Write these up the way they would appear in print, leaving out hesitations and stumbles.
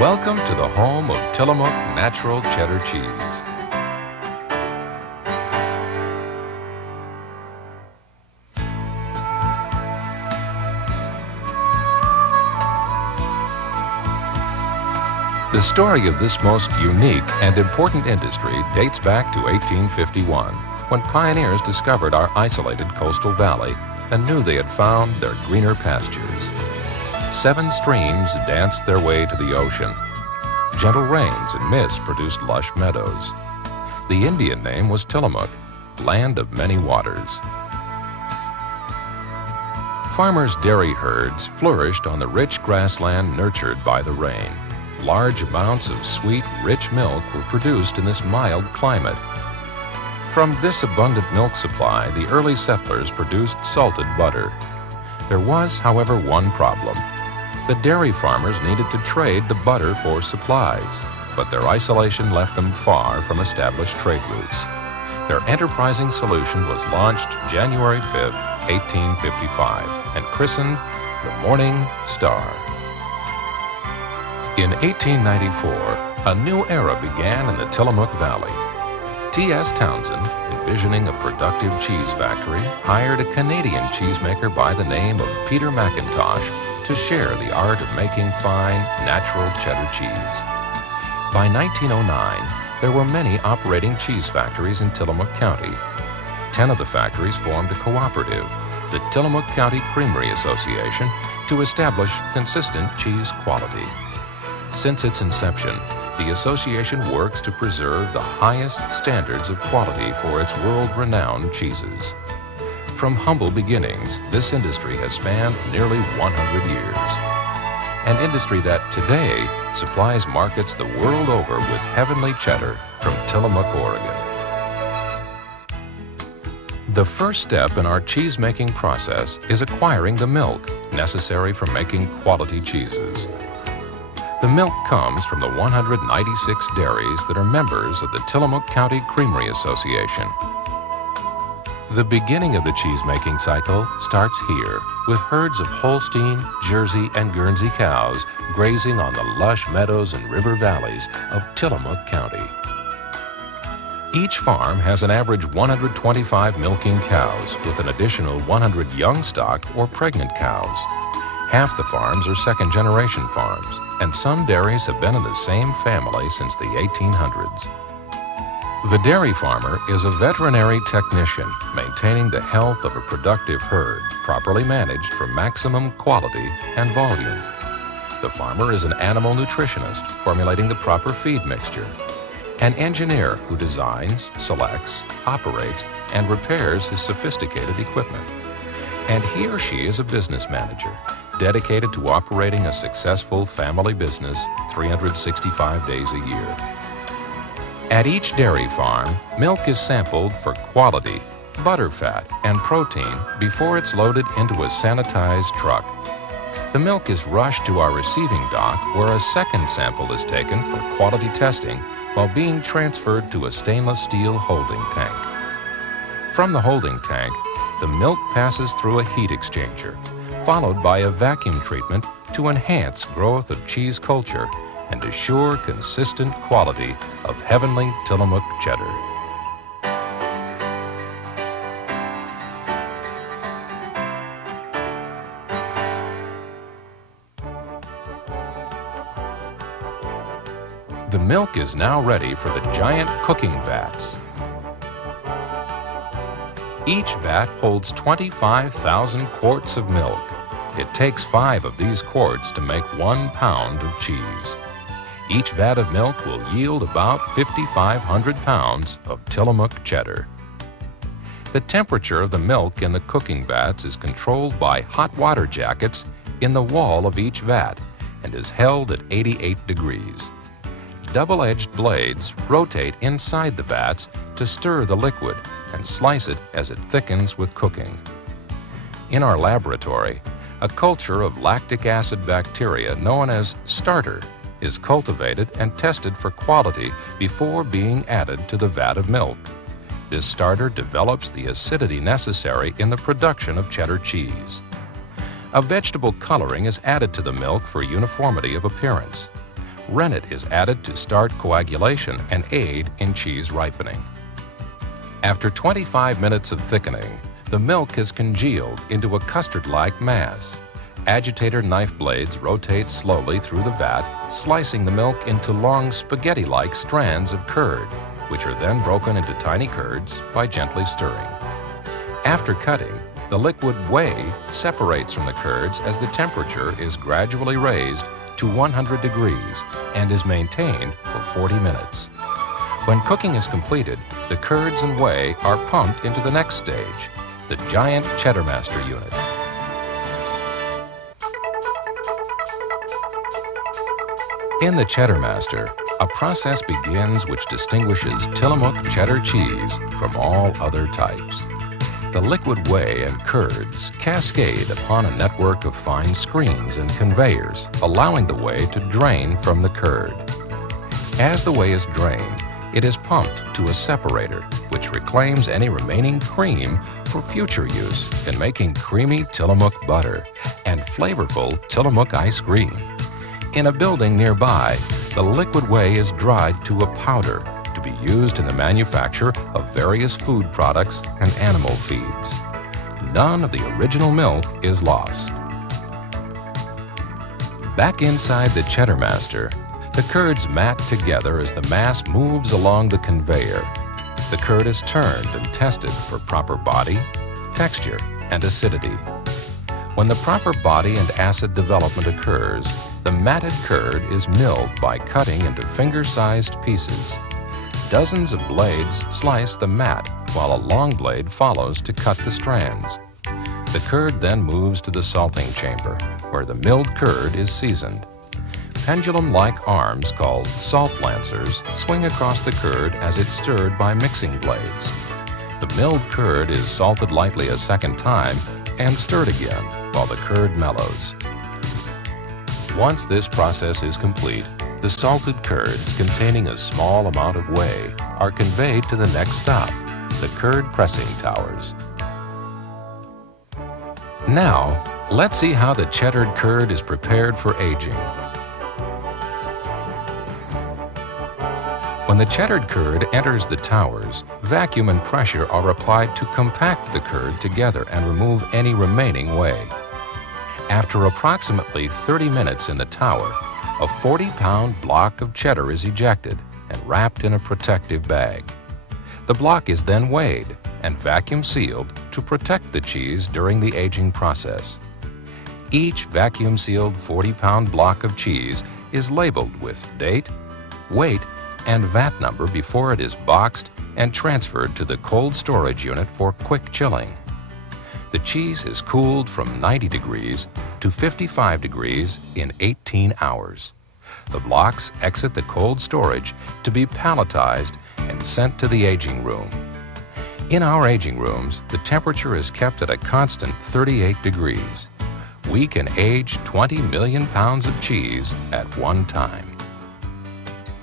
Welcome to the home of Tillamook Natural Cheddar Cheese. The story of this most unique and important industry dates back to 1851, when pioneers discovered our isolated coastal valley and knew they had found their greener pastures. 7 streams danced their way to the ocean. Gentle rains and mist produced lush meadows. The Indian name was Tillamook, land of many waters. Farmers' dairy herds flourished on the rich grassland nurtured by the rain. Large amounts of sweet, rich milk were produced in this mild climate. From this abundant milk supply, the early settlers produced salted butter. There was, however, one problem. The dairy farmers needed to trade the butter for supplies, but their isolation left them far from established trade routes. Their enterprising solution was launched January 5, 1855, and christened the Morning Star. In 1894, a new era began in the Tillamook Valley. T.S. Townsend, envisioning a productive cheese factory, hired a Canadian cheesemaker by the name of Peter McIntosh to share the art of making fine, natural cheddar cheese. By 1909, there were many operating cheese factories in Tillamook County. 10 of the factories formed a cooperative, the Tillamook County Creamery Association, to establish consistent cheese quality. Since its inception, the association works to preserve the highest standards of quality for its world-renowned cheeses. From humble beginnings, this industry has spanned nearly 100 years. An industry that today supplies markets the world over with heavenly cheddar from Tillamook, Oregon. The first step in our cheese-making process is acquiring the milk necessary for making quality cheeses. The milk comes from the 196 dairies that are members of the Tillamook County Creamery Association. The beginning of the cheese-making cycle starts here, with herds of Holstein, Jersey, and Guernsey cows grazing on the lush meadows and river valleys of Tillamook County. Each farm has an average 125 milking cows, with an additional 100 young stock or pregnant cows. Half the farms are second-generation farms, and some dairies have been in the same family since the 1800s. The dairy farmer is a veterinary technician maintaining the health of a productive herd, properly managed for maximum quality and volume. The farmer is an animal nutritionist formulating the proper feed mixture, an engineer who designs, selects, operates, and repairs his sophisticated equipment. And he or she is a business manager, dedicated to operating a successful family business 365 days a year. At each dairy farm, milk is sampled for quality, butter fat, and protein before it's loaded into a sanitized truck. The milk is rushed to our receiving dock, where a second sample is taken for quality testing while being transferred to a stainless steel holding tank. From the holding tank, the milk passes through a heat exchanger, followed by a vacuum treatment to enhance growth of cheese culture and assure consistent quality of heavenly Tillamook cheddar. The milk is now ready for the giant cooking vats. Each vat holds 25,000 quarts of milk. It takes 5 of these quarts to make 1 pound of cheese. Each vat of milk will yield about 5,500 pounds of Tillamook cheddar. The temperature of the milk in the cooking vats is controlled by hot water jackets in the wall of each vat and is held at 88 degrees. Double-edged blades rotate inside the vats to stir the liquid and slice it as it thickens with cooking. In our laboratory, a culture of lactic acid bacteria known as starter is cultivated and tested for quality before being added to the vat of milk. This starter develops the acidity necessary in the production of cheddar cheese. A vegetable coloring is added to the milk for uniformity of appearance. rennet is added to start coagulation and aid in cheese ripening. After 25 minutes of thickening, the milk is congealed into a custard-like mass. Agitator knife blades rotate slowly through the vat, slicing the milk into long spaghetti-like strands of curd, which are then broken into tiny curds by gently stirring. After cutting, the liquid whey separates from the curds as the temperature is gradually raised to 100 degrees and is maintained for 40 minutes. When cooking is completed, the curds and whey are pumped into the next stage, the giant Cheddar Master unit. In the Cheddar Master, a process begins which distinguishes Tillamook cheddar cheese from all other types. The liquid whey and curds cascade upon a network of fine screens and conveyors, allowing the whey to drain from the curd. As the whey is drained, it is pumped to a separator, which reclaims any remaining cream for future use in making creamy Tillamook butter and flavorful Tillamook ice cream. In a building nearby, the liquid whey is dried to a powder to be used in the manufacture of various food products and animal feeds. None of the original milk is lost. Back inside the Cheddar Master, the curds mat together as the mass moves along the conveyor. The curd is turned and tested for proper body, texture, and acidity. When the proper body and acid development occurs, the matted curd is milled by cutting into finger-sized pieces. Dozens of blades slice the mat, while a long blade follows to cut the strands. The curd then moves to the salting chamber, where the milled curd is seasoned. Pendulum-like arms called salt lancers swing across the curd as it's stirred by mixing blades. The milled curd is salted lightly a second time and stirred again while the curd mellows. Once this process is complete, the salted curds containing a small amount of whey are conveyed to the next stop, the curd pressing towers. Now, let's see how the cheddared curd is prepared for aging. When the cheddared curd enters the towers, vacuum and pressure are applied to compact the curd together and remove any remaining whey. After approximately 30 minutes in the tower, a 40-pound block of cheddar is ejected and wrapped in a protective bag. The block is then weighed and vacuum sealed to protect the cheese during the aging process. Each vacuum-sealed 40-pound block of cheese is labeled with date, weight, and VAT number before it is boxed and transferred to the cold storage unit for quick chilling. The cheese is cooled from 90 degrees to 55 degrees in 18 hours. The blocks exit the cold storage to be palletized and sent to the aging room. In our aging rooms, the temperature is kept at a constant 38 degrees. We can age 20 million pounds of cheese at one time.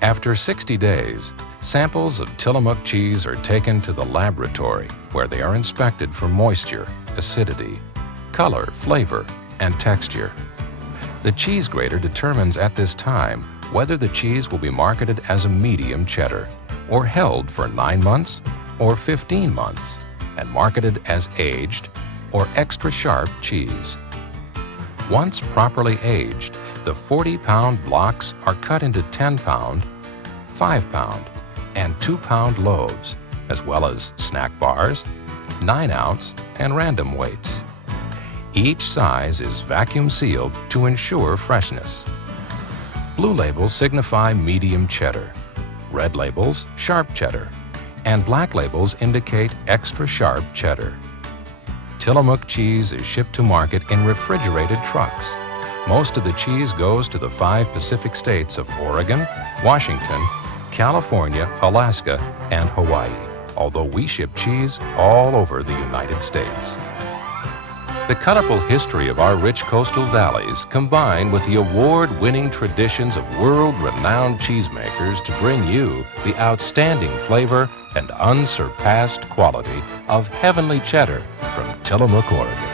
After 60 days, samples of Tillamook cheese are taken to the laboratory where they are inspected for moisture, acidity, color, flavor, and texture. The cheese grater determines at this time whether the cheese will be marketed as a medium cheddar or held for 9 months or 15 months and marketed as aged or extra sharp cheese. Once properly aged, the 40-pound blocks are cut into 10-pound, 5-pound, and 2-pound loaves, as well as snack bars, 9-ounce, and random weights. Each size is vacuum sealed to ensure freshness. Blue labels signify medium cheddar, red labels sharp cheddar, and black labels indicate extra sharp cheddar. Tillamook cheese is shipped to market in refrigerated trucks. Most of the cheese goes to the 5 Pacific states of Oregon, Washington, California, Alaska, and Hawaii, although we ship cheese all over the United States. The colorful history of our rich coastal valleys combine with the award-winning traditions of world-renowned cheesemakers to bring you the outstanding flavor and unsurpassed quality of heavenly cheddar from Tillamook, Oregon.